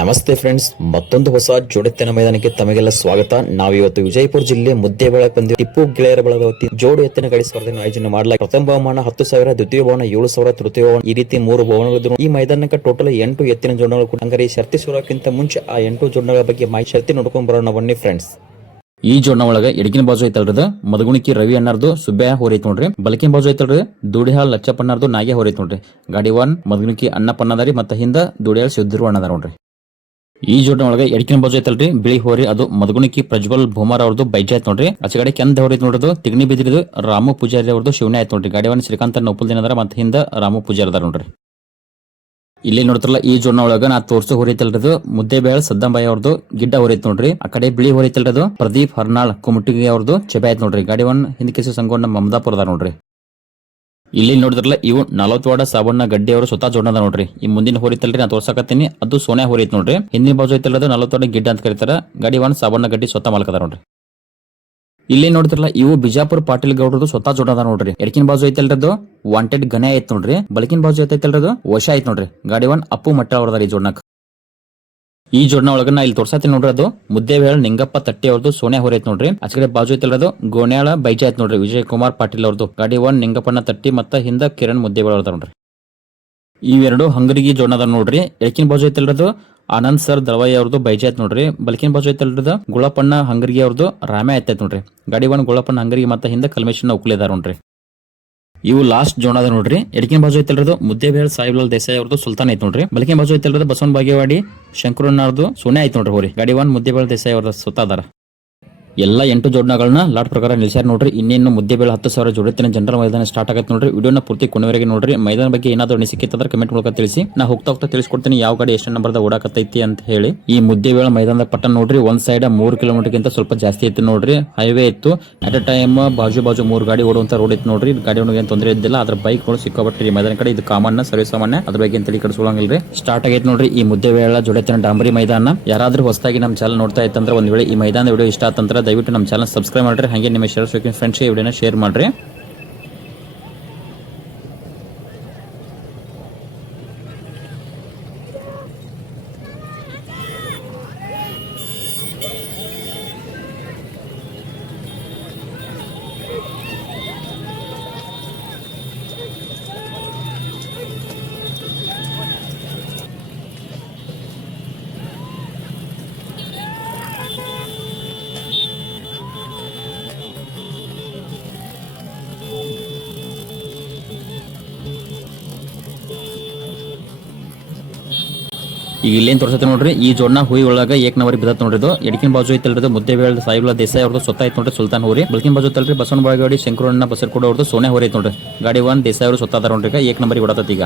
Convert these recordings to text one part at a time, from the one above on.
ನಮಸ್ತೆ ಫ್ರೆಂಡ್ಸ್, ಮತ್ತೊಂದು ಹೊಸ ಜೋಡೆತ್ತಿನ ಮೈದಾನಕ್ಕೆ ತಮಗೆಲ್ಲ ಸ್ವಾಗತ. ನಾವಿವತ್ತು ವಿಜಯಪುರ ಜಿಲ್ಲೆ ಮುದ್ದೇಬೇಳಕ್ಕೆ ಬಂದಿವಿ. ಟಿಪ್ಪು ಗೆಳೆಯರ ಬಳಗದ ವತಿ ಜೋಡು ಎತ್ತಿನ ಗಾಡಿ ಸ್ಪರ್ಧೆಯನ್ನು ಆಯೋಜನೆ ಮಾಡಲಾಗಿದೆ. ಪ್ರಥಮ ಬಹುಮಾನ 10,000, ದ್ವಿತೀಯ ಬಹುಮಾನ 7,000, ತೃತೀಯ ಬಹುಮಾನ ಈ ರೀತಿ 3 ಬಹುಮಾನಗಳಿದ್ದು ಈ ಮೈದಾನಕ್ಕೆ ಟೋಟಲ್ 8 ಎತ್ತಿನ ಜೋಡಣೆಗಳು ಕೂಡ. ಹಂಗಾರೆ ಈ ಶರ್ತಿ ಶುರುವಕ್ಕಿಂತ ಮುಂಚೆ ಆ 8 ಜೋಡಣೆಗಳ ಬಗ್ಗೆ ಮಾಹಿತಿ ಶರ್ತಿ ನೋಡ್ಕೊಂಡ್ ಬರೋಣ ಬನ್ನಿ ಫ್ರೆಂಡ್ಸ್. ಈ ಜೋಡಣ ಒಳಗ ಎಡಗಿನ ಬಾಜು ಐತಲ್ರದ ಮದಗುಣಿಕಿ ರವಿ ಅಣ್ಣಾರ್ದು ಸುಬ್ಬಯ್ಯ ಹೋರೈತ್ ನೋಡ್ರಿ. ಬಲಕಿನ ಬಾಜು ಐತಲ್ರಿ ದುಡಿಹಾಲ್ ಲಚ್ಚಪ್ಪಣ್ಣಾರ್ದು ನಾಗೆ ಹೋರೈತ್ ನೋಡ್ರಿ. ಗಾಡಿ 1 ಮದಗುಣಿಕಿ ಅಣ್ಣಪ್ಪಣ್ಣದಾರಿ ಮತ್ತೆ ಹಿಂದ ದುಡಿಹಾಲ್ ಸಿದ್ದಿರು ಅಣ್ಣದಾರ ನೋಡ್ರಿ. ಈ ಜೋಡಣೆ ಒಳಗೆ ಎಡಕಿನ ಬಾಜು ಐತಲ್ರಿ ಬಿಳಿ ಹೋರಿ ಅದು ಮದಗುಣಿಕಿ ಪ್ರಜ್ವಲ್ ಭೂಮಾರ್ ಅವ್ರದ್ದು ಬೈಜ್ ಆಯ್ತು ನೋಡ್ರಿ. ಆಚೆಗಡೆ ಕೆಂದ ಹೊರೈತ್ ನೋಡ್ರದು ತಿಗಣಿ ಬಿದ್ರಿದು ರಾಮು ಪೂಜಾರಿ ಅವ್ರದ್ದು ಶಿವನೇ ಆಯ್ತು ನೋಡ್ರಿ. ಗಾಡಿ 1 ಶ್ರೀಕಾಂತ ನೌಪಲ್ ದಿನದಾರ ಮತ್ತೆ ಹಿಂದ ರಾಮು ಪೂಜಾರಿ ಅದಾರ ನೋಡ್ರಿ. ಇಲ್ಲಿ ನೋಡ್ತಾರಲ್ಲ ಈ ಜೋಡಣೆ ಒಳಗ ನಾ ತೋರ್ಸೋ ಹೊರೈತಲ್ರದು ಮುದ್ದೇಬೇಳ ಸದ್ದಂಬಾಯಿ ಅವ್ರದ್ದು ಗಿಡ್ಡ ಹೊರೈತ್ ನೋಡ್ರಿ. ಆ ಕಡೆ ಬಿಳಿ ಹೊರೈತಲ್ರದು ಪ್ರದೀಪ್ ಹರ್ನಾಳ್ ಕುಮಟಿಗಿ ಅವ್ರದ್ದು ಚೆಬೆ ಆಯ್ತು ನೋಡ್ರಿ. ಗಾಡಿ 1 ಹಿಂದಕೇಸು ಸಂಗೋಣ ಮಮದಾಪುರ ಅದಾರ ನೋಡ್ರಿ. ಇಲ್ಲಿ ನೋಡಿದ್ರಲ್ಲ ಇವು 40 ವಾಡ ಸಾಬಣ್ಣ ಗಡ್ಡಿ ಅವರು ಸ್ವತಃ ಜೋಡಣದ ನೋಡ್ರಿ. ಈ ಮುಂದಿನ ಹೋರಿತಲ್ರಿ ನಾ ತೋರ್ಸಕತ್ತೀನಿ ಅದು ಸೋನೆ ಹೋರಿತ್ ನೋಡ್ರಿ. ಹಿಂದಿನ ಬಾಜು ಐತಲ್ಲದು 40 ವಾಡ ಗಿಡ್ಡ ಅಂತ ಕರೀತಾರ. ಗಾಡಿ 1 ಸಾಬಣ್ಣ ಗಡ್ಡಿ ಸ್ವತಃ ಮಾಲಕದ ನೋಡ್ರಿ. ಇಲ್ಲಿ ನೋಡ್ತಿರಲ್ಲ ಇವು ಬಿಜಾಪುರ ಪಾಟೀಲ್ ಗೌಡ್ರದು ಸ್ವತಃ ಜೋಡಣದ ನೋಡ್ರಿ. ಎಡಕಿನ ಬಾಜು ಐತಲ್ರದು ವಾಂಟೆಡ್ ಗನೆ ಐತ್ ನೋಡ್ರಿ. ಬಲಕಿನ ಬಾಜು ಐತಲ್ರದು ವಶ ಐತ್ ನೋಡ್ರಿ. ಗಾಡಿ 1 ಅಪ್ಪು ಮಟ್ಟ ಅವ್ರದಾರ ಈ ಜೋಡಣಕ್. ಈ ಜೋಡಣೆ ಒಳಗನ ಇಲ್ಲಿ ತೋರ್ಸಾತೀನಿ ನೋಡ್ರಿ ಅದು ಮುದ್ದೇಬೇಳ ನಿಂಗಪ್ಪ ತಟ್ಟಿ ಅವ್ರದ್ದು ಸೋನೆ ಹೊರೈತ್ ನೋಡ್ರಿ. ಆಚೆ ಬಾಜು ಐತಲ್ರದು ಗೋಣ್ಯಾಳ ಬೈಜ ಐತ್ ನೋಡ್ರಿ ವಿಜಯ್ ಕುಮಾರ್ ಪಾಟೀಲ್ ಅವ್ರದ್ದು. ಗಾಡಿ 1 ನಿಂಗಪ್ಪನ ತಟ್ಟಿ ಮತ್ತ ಹಿಂದ ಕಿರಣ್ ಮುದ್ದೇಬೇಳ ಅವ್ರದಾರ ನೋಡ್ರಿ. ಇವೆರಡು ಹಂಗರಿಗೆ ಜೋಡಣದ ನೋಡ್ರಿ. ಎಡಕಿನ ಬಾಜು ಐತಲ್ರದು ಆನಂದ್ ಸರ್ ದಳವಾಯಿ ಅವ್ರದ್ದು ಬೈಜ ಐತ್ ನೋಡ್ರಿ. ಬಲಕಿನ ಬಾಜು ಐತಲ್ರದ ಗುಳಪ್ಪಣ್ಣ ಹಂಗರಿಗೆ ಅವ್ರದ್ದು ರಾಮೆ ಐತೈತ್ ನೋಡ್ರಿ. ಗಾಡಿ 1 ಗುಳಪ್ಪಣ್ಣ ಹಂಗರಿಗೆ ಮತ್ತ ಹಿಂದ ಕಲ್ಮೇಶನ ಉಕ್ಲಿದಾರ ನೋಡ್ರಿ. ಇವು ಲಾಸ್ಟ್ ಜೋಡಣದ ನೋಡ್ರಿ. ಎಡಕಿನ ಬಾಜು ಐತಲ್ರದು ಮುದ್ದೇಬೇಳ ಸಾಯಿಬಲಾಲ್ ದೇಸಾಯಿ ಅವ್ರದ್ದು ಸುಲ್ತಾನ್ ಐತ್ ನೋಡ್ರಿ. ಬಲಕಿನ ಬಾಜು ಐತಲ್ರದು ಬಸವನ ಬಾಗೇವಾಡಿ ಶಂಕರಣ್ಣವ್ರದ್ದು ಸೋನೆ ಐತ್ ನೋಡ್ರಿ ಹೋರಿ. ಗಾಡಿ 1 ಮುದ್ದೇಬೇಳ ದೇಸಾಯಿ ಅವ್ರ ಸ್ವತಃ ಅದಾರ. ಎಲ್ಲ 8 ಜೋಡಣೆಗಳನ್ನ ಲಾಟ್ ಪ್ರಕಾರ ನಿಲ್ಸ್ಯಾರ ನೋಡ್ರಿ. ಇನ್ನೇನು ಮುದ್ದೇಬೇಳ 10,000 ಜೋಡೆತ್ತಿನ ಜನರಲ್ ಮೈದಾನ ಸ್ಟಾರ್ಟ್ ಆಗತ್ತೆ ನೋಡ್ರಿ. ವಿಡಿಯೋನ ಪೂರ್ತಿ ಕೊನೆವರೆಗೆ ನೋಡ್ರಿ. ಮೈದಾನ ಬಗ್ಗೆ ಏನಾದ್ರು ಅನಿಸಿಕೆ ಕಮೆಂಟ್ ಮೂಲಕ ತಿಳಿಸಿ. ನಾ ಹೋಗ್ತಾ ತಿಳಿಸ್ಕೊಡ್ತೀನಿ ಯಾವ ಗಾಡಿ ಎಷ್ಟು ನಂಬರ್ದ ಓಡಾಕತ್ತೈತಿ ಅಂತ ಹೇಳಿ. ಈ ಮುದ್ದೇಬೇಳ ಮೈದಾನದ ಪಟ್ಟಣ ನೋಡ್ರಿ ಒಂದ್ ಸೈಡ್ 3 ಕಿಲೋಮೀಟರ್ ಗಿಂತ ಸ್ವಲ್ಪ ಜಾಸ್ತಿ ಐತಿ ನೋಡ್ರಿ. ಹೈವೇ ಇತ್ತು. ಅಟ್ ಅ ಟೈಮ್ ಬಾಜು 3 ಗಾಡಿ ಓಡುವಂತ ರೋಡ್ ಇತ್ತು ನೋಡ್ರಿ. ಗಾಡಿ ಏನು ತೊಂದರೆ ಇದ್ದಿಲ್ಲ. ಅದ್ರ ಬೈಕ್ಗಳು ಸಿಕ್ಕಾಬಿಟ್ರಿ ಮೈದಾನ ಕಡೆ. ಇದು ಕಾಮನ್ ಸರ್ವಿಸ್ ಸಾಮಾನ್ಯ, ಅದ್ರ ಬಗ್ಗೆ ತಲೆ ಕೆಡಿಸ್ಕೊಳ್ಳಂಗಿಲ್ರಿ. ಸ್ಟಾರ್ಟ್ ಆಗೈತೆ ನೋಡ್ರಿ ಈ ಮುದ್ದೇಬೇಳ ಜೋಡೆತ್ತಿನ ಡಾಂಬರಿ ಮೈದಾನ. ಯಾರಾದ್ರೂ ಹೊಸದಾಗಿ ನಮ್ಮ ಚಾನಲ್ ನೋಡ್ತಾ ಇತ್ತಂದ್ರೆ ಒಂದ್ ವೇಳೆ ಈ ಮೈದಾನ ವಿಡಿಯೋ ಇಷ್ಟ ಆತಂದ್ರೆ ದಯವಿಟ್ಟು ನಮ್ಮ ಚಾನಲ್ ಸಬ್ಸ್ಕ್ರೈಬ್ ಮಾಡ್ರಿ. ಹಾಗೆ ನಿಮ್ಮ ಫ್ರೆಂಡ್ಸ್ ಈ ವಿಡಿಯೋನ ಶೇರ್ ಮಾಡ್ರಿ. ಈಗ ಇಲ್ಲೇನ್ ತೋರ್ಸತ್ತೆ ನೋಡ್ರಿ. ಈ ಜೋಡಣ ಹುಯಿ ಒಳಗ 1 ನಂಬರ್ ಬಿದ್ದತ್ ನೋಡ್ರಿ. ಇದು ಎಡಕಿನ ಬಾಜು ಐತಲ್ರಿ ಮುದ್ದೇಬೇಳ ಸಾಯಿಬಲಾಲ್ ದೇಸಾಯಿ ಅವ್ರದ್ದು ಸ್ವತಃ ಐತ್ ನೋಡ್ರಿ ಸುಲ್ತಾನ್ ಹೋರಿ. ಬಲಕಿನ ಬಾಜು ಐತಲ್ರಿ ಬಸವನ ಬಾಗೇವಾಡಿ ಶಂಕರಣ್ಣ ಬಸರ್ಕೋಡ ಅವ್ರದ್ದು ಸೋನೆ ಹೋರಿ ಐತ್ ನೋಡ್ರಿ. ಗಾಡಿ 1 ದೇಸಾಯಿ ಅವರು ಸ್ವತಃ ಅದಾರ ನೋಡ್ರಿ. 1 ನಂಬರ್ ಓಡಾತತ್ ಈಗ.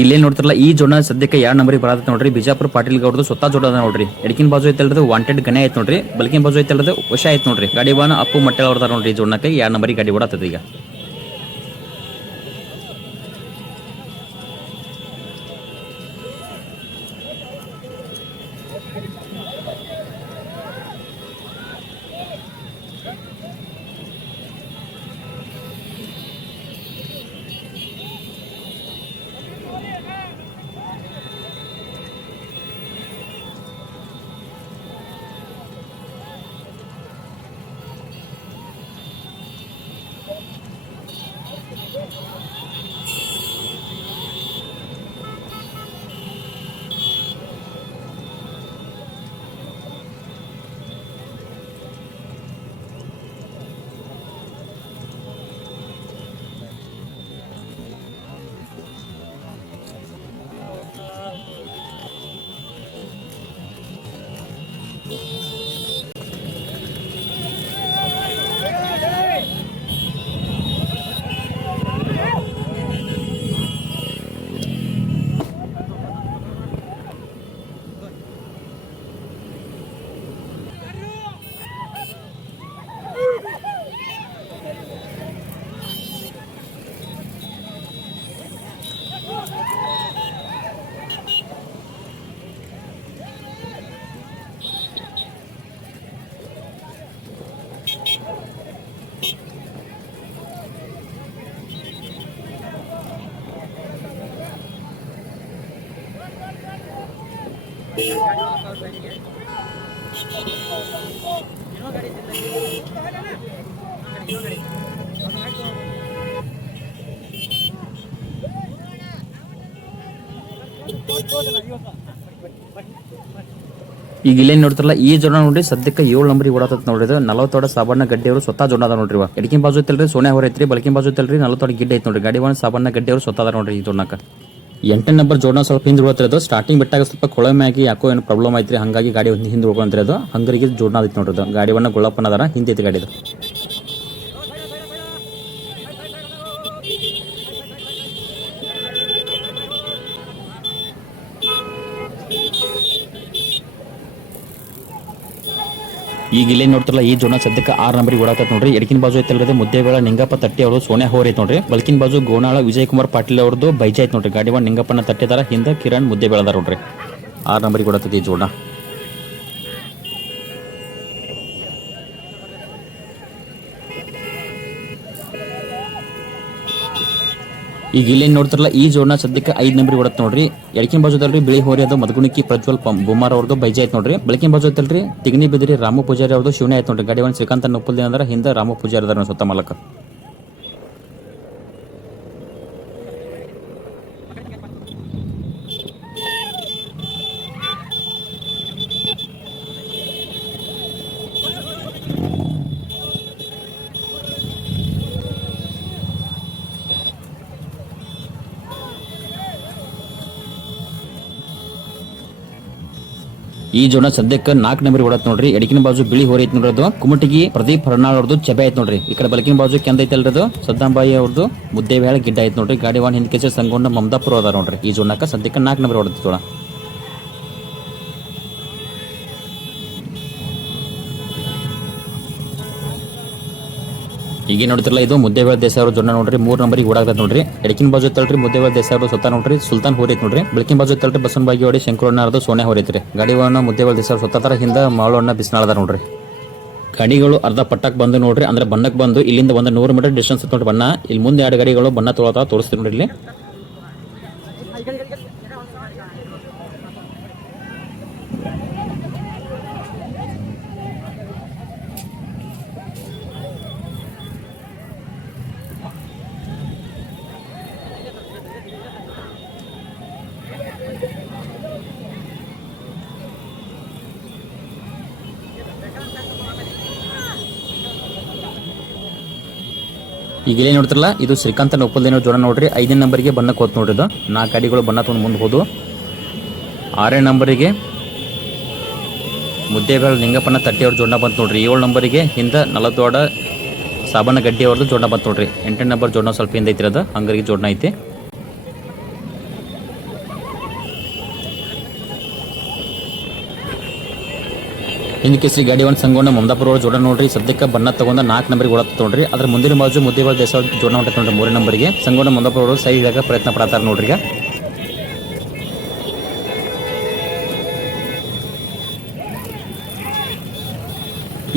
ಇಲ್ಲೇ ನೋಡ್ತಾರಲ್ಲ ಈ ಜೋಡಣ ಸದ್ಯಕ್ಕೆ 2 ನಂಬರಿಗೆ ಬರತ್ತೆ ನೋಡ್ರಿ. ಬಿಜಾಪುರ ಪಾಟೀಲ್ ಗೌಡ್ದು ಸ್ವತಃ ಜೋಡದ ನೋಡ್ರಿ. ಎಡಕಿನ ಬಾಜು ಐತಲ್ರದು ವಾಂಟೆಡ್ ಗನೆ ಐತ್ ನೋಡ್ರಿ. ಬಲಕಿನ ಬಾಜು ಐತಲ್ರದು ವಶ ಐತ್ ನೋಡ್ರಿ. ಗಾಡಿ 1 ಅಪ್ಪು ಮಟ್ಟೆಲ್ ಅವ್ರದಾರ ನೋಡ್ರಿ. ಜೋಡಣಕ್ಕೆ 2 ನಂಬರಿಗೆ ಗಾಡಿ ಓಡಾತದ ಈಗ. ಈಗ ಇಲ್ಲೇನು ನೋಡ್ತಾರಲ್ಲ ಈ ಜೋಡ ನೋಡ್ರಿ ಸದ್ಯಕ್ಕೆ 7 ನಂಬರಿಗೆ ಓಡಾತತ್ ನೋಡ್ರಿ ಇದು 40 ಸಾಬಣ್ಣ ಗಡ್ಡಿ ಅವರು ಸ್ವತಃ ಜೋಡ ಅದ ನೋಡ್ರಿ ಎಡಕಿನ ಬಾಜು ಐತಲ್ರಿ ಸೋನೆ ಹೊರ ಐತ್ರಿ ಬಲಕಿನ ಬಾಜು ಐತಲ್ರಿ 40 ಗಿಡ್ಡ ಐತಿ ನೋಡ್ರಿ ಗಾಡಿ ಸಾಬಣ್ಣ ಗಡ್ಡಿ ಅವರು ಸ್ವತಃ ಅದ ನೋಡ್ರಿ ಈ ಜೋಡನಕ 8ನೇ ನಂಬರ್ ಜೋಡನ ಸ್ವಲ್ಪ ಹಿಂದೆ ಉಳ್ತಿರೋದು ಸ್ಟಾರ್ಟಿಂಗ್ ಬಿಟ್ಟಾಗ ಸ್ವಲ್ಪ ಕೊಳಮ್ಯಾಗಿ ಯಾಕೋ ಏನು ಪ್ರಾಬ್ಲಮ್ ಐತ್ರಿ ಹಂಗಾಗಿ ಗಾಡಿ ಹಿಂದೆ ಉಳ್ಕೊಂತಿರೋದು ಹಂಗರಿಗೆ ಜೋಡನ ಐತಿ ನೋಡ್ರಿ ಗಾಡಿವನ್ನ ಗುಳ್ಳಪ್ಪನ ಅದಾರ ಹಿಂದೆ ಐತಿ ಗಾಡಿದು ಈಗ ಇಲ್ಲೇ ನೋಡ್ತಾರಲ್ಲ ಈ ಜೋನ ಸದ್ಯಕ್ಕೆ 6 ನಂಬರಿಗೆ ಓಡಾಕತ್ ನೋಡ್ರಿ ಎಡಕಿನ ಬಾಜು ಐತಲ್ರಿ ಮುದ್ದೇಬೇಳ ನಿಂಗಪ್ಪ ತಟ್ಟಿ ಅವರು ಸೋನೆ ಹೋರ್ ಐತಿ ನೋಡ್ರಿ ಬಲ್ಕಿನ ಬಾಜು ಗೋನಾಳ ವಿಜಯ್ ಕುಮಾರ್ ಪಾಟೀಲ್ ಅವ್ರದ್ದು ಬೈಜ್ ಐತಿ ನೋಡ್ರಿ ಗಾಡಿ ನಿಂಗಪ್ಪನ ತಟ್ಟಿದಾರ ಹಿಂದೆ ಕಿರಣ್ ಮುದ್ದೇಬೇಳದಾರ ನೋಡ್ರಿ 6 ನಂಬರಿಗೆ ಓಡಾತತಿ ಈ ಜೋನ ಈಗ ಇಲ್ಲೇನು ನೋಡ್ತಾರಲ್ಲ ಈ ಜೋಡನ ಸದ್ಯಕ್ಕೆ 5 ನಂಬರಿಗೆ ಓಡತ್ ನೋಡ್ರಿ ಎಡಕಿನ ಬಾಜುದಲ್ರಿ ಬಿಳಿ ಹೋರಿ ಅದು ಮದಗುಣಿಕಿ ಪ್ರಜ್ವಲ್ ಬುಮಾರ್ ಅವ್ರದ್ದು ಬೈಜ್ ಐತಿ ನೋಡ್ರಿ ಬೆಳಕಿನ ಬಾಜು ಐತಲ್ರಿ ತಿಗಣಿ ಬಿದ್ರಿ ರಾಮು ಪೂಜಾರಿ ಅವ್ರದ್ದು ಶಿವನೇ ಐತಿ ನೋಡ್ರಿ ಗಾಡಿ ಶ್ರೀಕಾಂತ ನಪ್ಪಲ್ದಿ ಅಂದ್ರೆ ಹಿಂದೆ ರಾಮು ಪೂಜಾರಿ ಅದಾರ ಸ್ವತಃ ಮಾಲಕ ಈ ಜೋನ ಸದ್ಯಕ್ಕೆ 4 ನಂಬರ್ ಓಡತ್ ನೋಡ್ರಿ ಎಡಕಿನ ಬಾಜು ಬಿಳಿ ಹೋರಿ ಐತಿ ನೋಡ್ರಿ ಕುಮಟಿಗಿ ಪ್ರದೀಪ್ ಹರ್ನಾಳ್ ಅವ್ರದ್ದು ಚಬೆ ಐತಿ ನೋಡ್ರಿ ಈ ಕಡೆ ಬಲಕಿನ ಬಾಜು ಕೆಂದ ಐತಲ್ರಿ ಸದ್ದಾಂಬಾಯಿ ಅವ್ರದ್ದು ಮುದ್ದೇಬೇಳ ಗಿಡ್ಡ ಐತಿ ನೋಡ್ರಿ ಗಾಡಿ ಹಿಂದ್ ಕೆಸ ಸಂಗೊಂಡ ಮಮದಾಪುರ ಅದಾರ ನೋಡ್ರಿ ಈ ಜೋನಕ್ಕ ಸದ್ಯಕ್ಕೆ 4 ನಂಬರ್ ಓಡತ್ ಜೋಳ ಈಗ ನೋಡ್ತಿರಲ್ಲ ಇದು ಮುದ್ದೇಬೇಳ ದೇಸಾಯಿ ಅವರು ಜೋನ ನೋಡ್ರಿ 3 ನಂಬರಿಗೆ ಓಡಾಕತ್ ನೋಡ್ರಿ ಎಡಕಿನ ಬಾಜು ಐತಲ್ರಿ ಮುದ್ದೇಬೇಳ ದೇಸಾಯಿ ಅವರು ಸ್ವತಃ ನೋಡ್ರಿ ಸುಲ್ತಾನ್ ಹೋರಿ ಐತಿ ನೋಡ್ರಿ ಬೆಳಕಿನ ಬಾಜು ಐತಲ್ರಿ ಬಸವನಬಾಗಿ ಹೊಡಿ ಶಂಕರಣ್ಣ ಅವ್ರದ್ದು ಸೋನೆ ಹೋರಿ ಐತ್ರಿ ಗಾಡಿವನ್ನ ಮುದ್ದೇಬೇಳ ದೇಸಾಯಿ ಅವರು ಸ್ವತಃ ಹಿಂದ ಮಾಳವನ್ನ ಬಿಸ್ನಾಳದ ನೋಡ್ರಿ ಗಾಡಿಗಳು ಅರ್ಧ ಪಟ್ಟಕ್ ಬಂದು ನೋಡ್ರಿ ಅಂದ್ರೆ ಬಣ್ಣಕ್ಕೆ ಬಂದು ಇಲ್ಲಿಂದ ಒಂದು 100 ಮೀಟರ್ ಡಿಸ್ಟೆನ್ಸ್ ನೋಡ್ರಿ ಬಣ್ಣ ಇಲ್ಲಿ ಮುಂದೆ 2 ಗಾಡಿಗಳು ಬಣ್ಣ ತೋರಿಸ್ತೀವಿ ನೋಡ್ರಿ ಇಲ್ಲಿ ಈಗ ಇಲ್ಲೇ ನೋಡ್ತಿರಲ್ಲ ಇದು ಶ್ರೀಕಾಂತ ನಪ್ಪಲ್ದೇನೋ ಜೋಡ ನೋಡ್ರಿ 5ನೇ ನಂಬರಿಗೆ ಬಣ್ಣಕ್ಕೆ ಹೋತ್ ನೋಡ್ರಿ ಇದು 4 ಗಾಡಿಗಳು ಬಣ್ಣ ತೊಗೊಂಡು ಮುಂದೆ ಹೋದು 6ನೇ ನಂಬರಿಗೆ ಮುದ್ದೇಬೇಳ ನಿಂಗಪ್ಪನ ತಟ್ಟಿ ಅವ್ರ ಜೋಡ ಬಂತು ನೋಡ್ರಿ 7 ನಂಬರಿಗೆ ಹಿಂದೆ 40 ಸಾಬಣ್ಣ ಗಡ್ಡಿ ಅವ್ರದ್ದು ಜೋಡ ಬಂತು ನೋಡ್ರಿ 8ನೇ ನಂಬರ್ ಜೋಡ ಸ್ವಲ್ಪ ಹಿಂದೆ ಐತಿರೋದು ಹಂಗರಿಗೆ ಜೋಡನ ಐತಿ ಹಿಂದೆ ಕೇಸರಿ ಗಾಡಿ ಸಂಗೊಂಡ ಮಮದಾಪುರ ಅವ್ರ ಜೋಡ ನೋಡ್ರಿ ಸದ್ಯಕ್ಕೆ ಬಣ್ಣ ತಗೊಂಡ 4 ನಂಬರಿಗೆ ಓಡತ್ ನೋಡ್ರಿ ಅದ್ರ ಮುಂದಿನ ಬಾಜು ಮುದ್ದೇಬೇಳ ದೇಸಾಯಿ ಜೋಡ ಹೊಂಟೈತೆ ನೋಡ್ರಿ 3ನೇ ನಂಬರಿಗೆ ಸಂಗೊಂಡ ಮಮದಾಪುರ ಅವರು ಸೈಡ್ ಇಡಾಕ ಪ್ರಯತ್ನ ಪಡ್ತಾರ ನೋಡ್ರಿ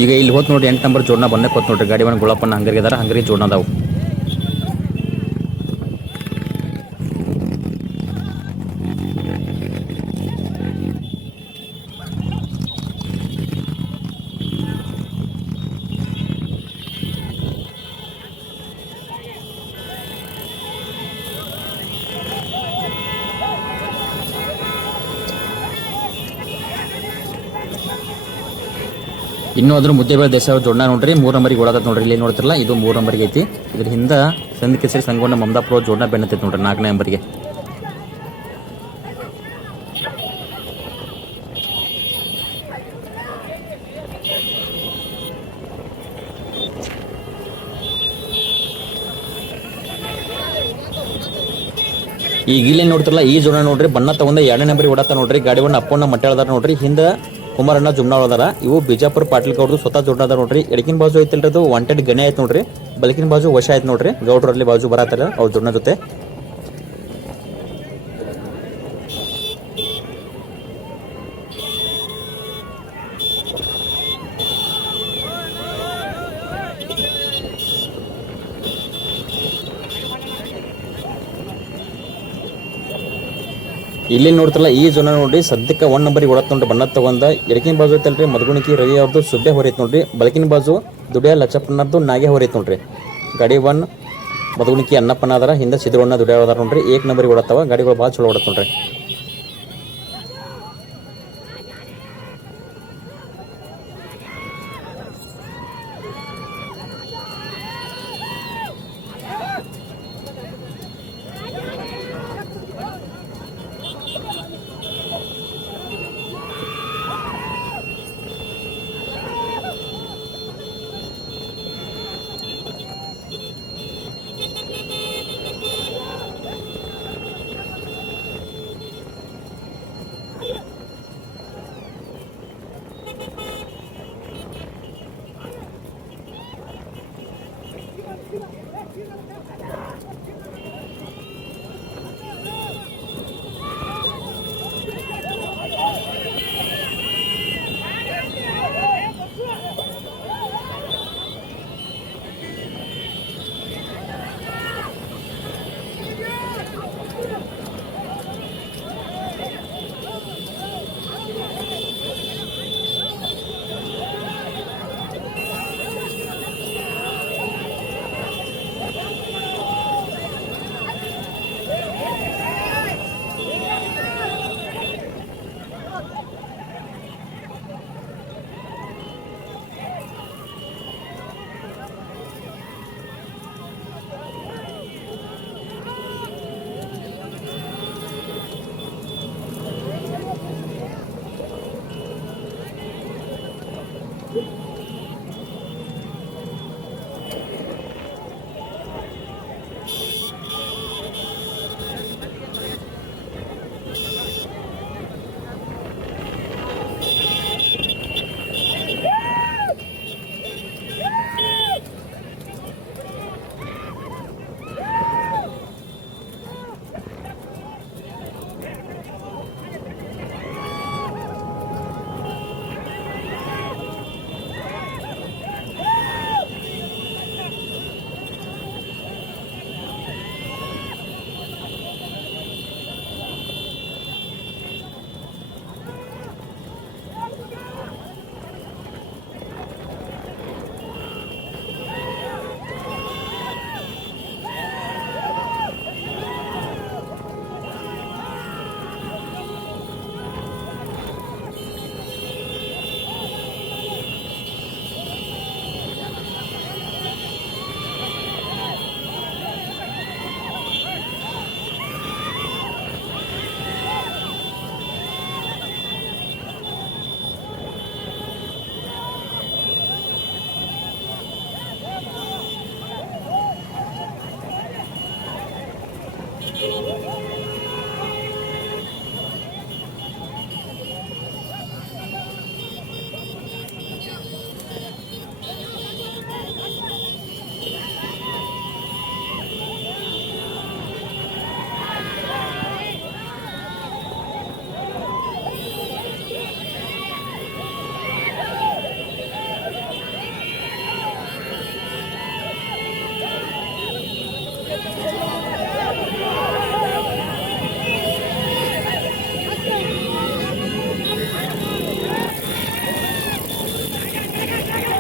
ಈಗ ಇಲ್ಲಿ ಹೋತ್ ನೋಡ್ರಿ 8 ನಂಬರ್ ಜೋಡನ ಬಣ್ಣಕ್ಕೆ ಹೋತ್ ನೋಡ್ರಿ ಗಾಡಿ ಗುಳಪ್ಪನ ಹಂಗರಿಗೆ ಅದಾರ ಹಂಗರಿಗೆ ಜೋಡನ ಅದಾವು ಇನ್ನೂ ಅದ್ರ ಮುದ್ದೇಬೇಳ ದೇಸಾಯಿ ಜೋಡನ ನೋಡ್ರಿ 3 ನಂಬರಿಗೆ ಓಡಾಕತ್ ನೋಡ್ರಿ ಇಲ್ಲಿ ನೋಡ್ತಿರಲ್ಲ ಇದು 3 ನಂಬರಿಗೆ ಐತಿ ಇದ್ರ ಹಿಂದ ಸಂದ್ ಕೇಸರಿ ಸಂಗೊಂಡ ಮಮದಾಪುರ ಜೋಡನ ಬೆನ್ನತೈತಿ ನೋಡ್ರಿ 4ನೇ ನಂಬರಿಗೆ ಈಗ ಇಲ್ಲೇ ನೋಡ್ತಿರಲ್ಲ ಈ ಜೋಡ ನೋಡ್ರಿ ಬಣ್ಣ ತಗೊಂಡ 2ನೇ ನಂಬರಿಗೆ ಓಡಾತ ನೋಡ್ರಿ ಗಾಡಿವನ್ನ ಅಪ್ಪಣ್ಣ ಮಟ್ಟಾಳದಾರ ನೋಡ್ರಿ ಹಿಂದ ಕುಮಾರಣ್ಣ ಜುಮ್ನಾಳ್ ಅದಾರ ಇವು ಬಿಜಾಪುರ ಪಾಟೀಲ್ ಗೌಡ್ರು ಸ್ವತಃ ಜೋಡ ಅದಾರ ನೋಡ್ರಿ ಎಡಕಿನ ಬಾಜು ಐತಿಲ್ರಿ ಅದು ವಾಂಟೆಡ್ ಗಣೆ ಐತಿ ನೋಡ್ರಿ ಬಲಕಿನ ಬಾಜು ವಶ ಐತಿ ನೋಡ್ರಿ ಗೌಡ್ರಲ್ಲಿ ಬಾಜು ಬರತ್ತಾರ ಅವ್ರ ಜೋಡನ ಜೊತೆ ಇಲ್ಲಿ ನೋಡ್ತಿರಲ್ಲ ಈ ಜನ ನೋಡ್ರಿ ಸದ್ಯಕ್ಕೆ 1 ನಂಬರಿಗೆ ಓಡತ್ ನೋಡ್ರಿ ಬಣ್ಣ ತಗೊಂಡ ಎಡಕಿನ ಬಾಜು ಐತಲ್ರಿ ಮದಗುಣಿಕಿ ರವಿ ಅವ್ರದ್ದು ಸುಬ್ಬೆ ಹೊರೈತ್ ನೋಡ್ರಿ ಬಲಕಿನ ಬಾಜು ದುಡಿಯ ಲಚ್ಚಪ್ಪನದ್ದು ನಾಗೆ ಹೊರೈತ್ ನೋಡ್ರಿ ಗಾಡಿ 1 ಮದಗುಣಿಕಿ ಅನ್ನಪ್ಪನ ಅದರ ಹಿಂದೆ ಸಿದ್ರೋಣ್ಣ ದುಡಿಯ ಅದಾರ ನೋಡ್ರಿ 1 ನಂಬರಿಗೆ ಓಡತ್ತವ ಗಾಡಿಗಳು ಭಾಳ ಚಲೋ ಓಡತ್ ನೋಡ್ರಿ.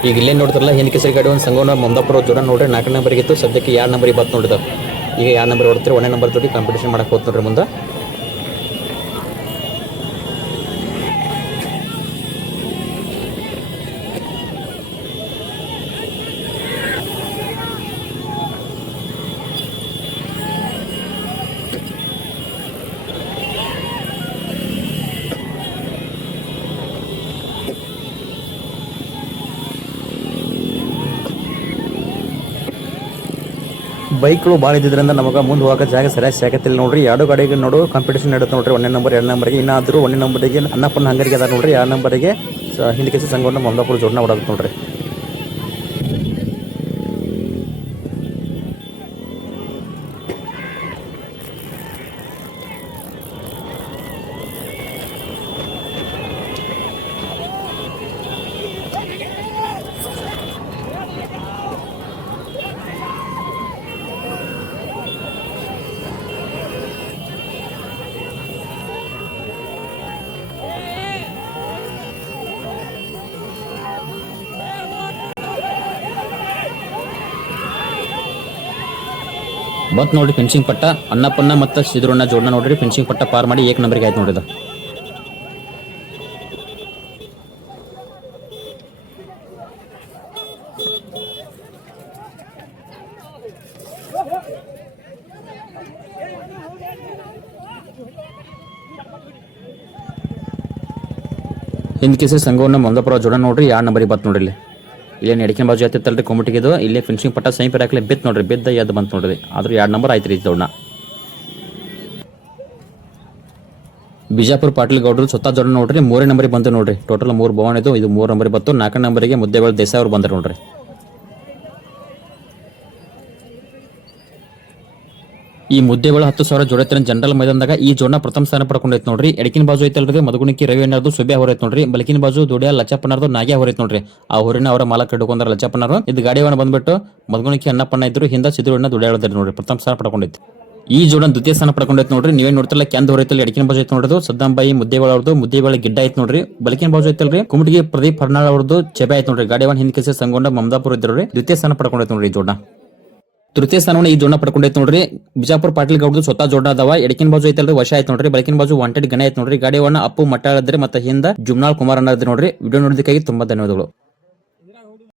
ಈಗ ಇಲ್ಲೇ ನೋಡ್ತಾರಲ್ಲ ಹಿಂದೆ ಕೇಸರಿ ಗಾಡಿ ಒಂದು ಸಂಗವನ ಮಂದಾಪುರ ಜೋಡ ನೋಡ್ರಿ 4 ನಂಬರ್ಗೆ ಇತ್ತು ಸದ್ಯಕ್ಕೆ 2 ನಂಬರಿಗೆ ಬತ್ತು ನೋಡಿದ ಈಗ 2 ನಂಬರ್ ಹೊಡ್ತೀರಿ 1 ನಂಬರ್ ತೋಡಿ ಕಾಂಪಿಟೇಷನ್ ಮಾಡಕ್ಕೆ ಹೋಗ್ತು ನೋಡ್ರಿ ಮುಂದೆ. ಬೈಕ್ಗಳು ಭಾಳ ಇದ್ದಿದ್ದರಿಂದ ನಮಗೆ ಮುಂದೆ ಹೋಗೋಕೆ ಜಾಗ ಸರಿಯಾಗಿ ಸಿಗತ್ತಿಲ್ಲ ನೋಡ್ರಿ. 2 ಗಾಡಿಗೆ ನೋಡು ಕಾಂಪಿಟೇಷನ್ ನಡುತ್ತೆ ನೋಡ್ರಿ 1 ನಂಬರ್ 2 ನಂಬರ್ಗೆ. ಇನ್ನಾದರೂ 1 ನಂಬರಿಗೆ ಅನ್ನಪ್ಪನ ಹಂಗರಿಗೆ ಅದ ನೋಡ್ರಿ. 2 ನಂಬರಿಗೆ ಹಿಂದೆ ಕೇಸಿ ಸಂಗವನ್ನ ಮಂದಾಪುರ ಜೋಡಣೆ ಓಡಾಗುತ್ತೆ ನೋಡ್ರಿ. ಬಂತ್ ನೋಡ್ರಿ ಫಿನಿಶಿಂಗ್ ಪಟ್ಟ ಅನ್ನಪ್ಪನ್ನ ಮತ್ತು ಸಿದ್ರಣ್ಣ ಜೋಡಣ ನೋಡ್ರಿ ಫಿನಿಶಿಂಗ್ ಪಟ್ಟ ಪಾರ್ ಮಾಡಿ ಏಕ್ ನಂಬರ್ಗೆ ಆಯ್ತು ನೋಡಿದ. ಹಿಂದ್ ಕೇಸರಿ ಸಂಘವನ್ನ ಮಂದಪುರ ಜೋಡಣ ನೋಡ್ರಿ 2 ನಂಬರಿಗೆ ಬತ್ ನೋಡ್ರಿ. ಇಲ್ಲೇ ಎಡಕಿನ ಬಾಜು ಆಯ್ತಲ್ರಿ ಕೊಮಿಟಿಗಿದು ಇಲ್ಲೇ ಫಿನಿಶಿಂಗ್ ಪಟ್ಟ ಸೈನ್ ಪೇರ್ ಹಾಕ್ಲಿ ಬಿತ್ ನೋಡ್ರಿ ಬಿದ್ದ ಎದ್ದು ಬಂತು ನೋಡ್ರಿ. ಆದ್ರೂ 2 ನಂಬರ್ ಆಯ್ತು ರೀ ಜೋಡಣ. ಬಿಜಾಪುರ ಪಾಟೀಲ್ ಗೌಡ್ರು ಸ್ವತಃ ಜೋಡಣ ನೋಡ್ರಿ 3 ನಂಬರಿಗೆ ಬಂತು ನೋಡ್ರಿ. ಟೋಟಲ್ 3 ಭವನ ಇದು 3 ನಂಬರಿಗೆ ಬತ್ತು. 4 ನಂಬರಿಗೆ ಮುದ್ದೇಬೇಳ ದೇಸಾಯಿ ಅವ್ರು ಬಂದರು ನೋಡ್ರಿ. ಈ ಮುದ್ದೇಬೇಳ 10,000 ಜೋಡೈತೆ ಜನರಲ್ ಮೈದಾನದಾಗ ಈ ಜೋಡಣ ಪ್ರಥಮ ಸ್ಥಾನ ಪಡ್ಕೊಂಡೈತೆ ನೋಡ್ರಿ. ಎಡಕಿನ ಬಾಜು ಐತಲ್ರಿ ಮದಗುಣಿಕಿ ರವಿ ಅನ್ನೋದು ಸುಬ್ಯಾ ಹೊರೈತ್ ನೋಡ್ರಿ. ಬಲಕಿನ ಬಾಜು ದುಡಿಯಾ ಲಚ್ಚಪ್ಪನರ್ದು ನಾಗ್ಯಾ ಹೊರೈತ್ ನೋಡ್ರಿ. ಆ ಹೊರಿನ ಅವರ ಮಾಲಕ್ ಹಿಡ್ಕೊಂಡಾರ ಲಚ್ಚಪ್ಪನರು. ಇದು ಗಾಡಿಯವನ್ನ ಬಂದ್ಬಿಟ್ಟು ಮದಗುಣಿಕಿ ಅನ್ನಪ್ಪಣ್ಣ ಇದ್ರು ಹಿಂದ ಸಿದ್ರುಣ್ಣ ದುಡಿಯಾಳದ್ರಿ ನೋಡ್ರಿ. ಪ್ರಥಮ ಸ್ಥಾನ ಪಡ್ಕೊಂಡೈತಿ. ಈ ಜೋಡಣ ದ್ವಿತೀಯ ಸ್ಥಾನ ಪಡ್ಕೊಂಡೈತೆ ನೋಡ್ರಿ. ನೀವೇನ್ ನೋಡ್ತಿಲ್ಲ ಕೆಂದ್ ಹೊರೈತಲ್ಲ ಎಡಕಿನ ಬಾಜು ಐತೆ ನೋಡೋದು ಸದ್ದಾಂಬಾಯಿ ಮುದ್ದೇಬೇಳ ಅವ್ರದ್ದು ಮುದ್ದೇಬೇಳ ಗಿಡ್ಡ ಐತ್ ನೋಡ್ರಿ. ಬಲಕಿನ ಬಾಜು ಐತಲ್ರಿ ಕುಮಟಿಗೆ ಪ್ರದೀಪ್ ಹರ್ನಾಳ್ ಅವ್ರದ್ದು ಚೆಬೆ ಐತ್ ನೋಡ್ರಿ. ಗಾಡಿಯವನ್ನ ಹಿಂದ್ ಕೇಸಿ ಸಂಗೊಂಡ ಮಮದಾಪುರ ಇದ್ರಿ. ದ್ವಿತೀಯ ಸ್ಥಾನ ಪಡ್ಕೊಂಡೈತೆ ನೋಡ್ರಿ ಈ ಜೋಡಣ. ತೃತೀಯ ಸ್ಥಾನವನ್ನು ಈ ಜೋಡಣ ಪಡ್ಕೊಂಡೈತೆ ನೋಡ್ರಿ. ಬಿಜಾಪುರ ಪಾಟೀಲ್ ಗೌಡ್ದು ಸ್ವತಃ ಜೋಡಣ ಅದಾವ. ಎಡಕಿನ ಬಾಜು ಐತಲ್ರಿ ವಶ ಆಯ್ತು ನೋಡ್ರಿ. ಬಲಕಿನ ಬಾಜು ವಾಂಟೆಡ್ ಗಣೆ ಐತ್ ನೋಡ್ರಿ. ಗಾಡಿಯವನ್ನ ಅಪ್ಪು ಮಟ್ಟಾಳದ್ರಿ ಮತ್ತೆ ಹಿಂದ ಜುಮ್ನಾಳ್ ಕುಮಾರ್ ಅನ್ನೋದ್ರಿ ನೋಡ್ರಿ. ವಿಡಿಯೋ ನೋಡಿದಕ್ಕಾಗಿ ತುಂಬಾ ಧನ್ಯವಾದಗಳು.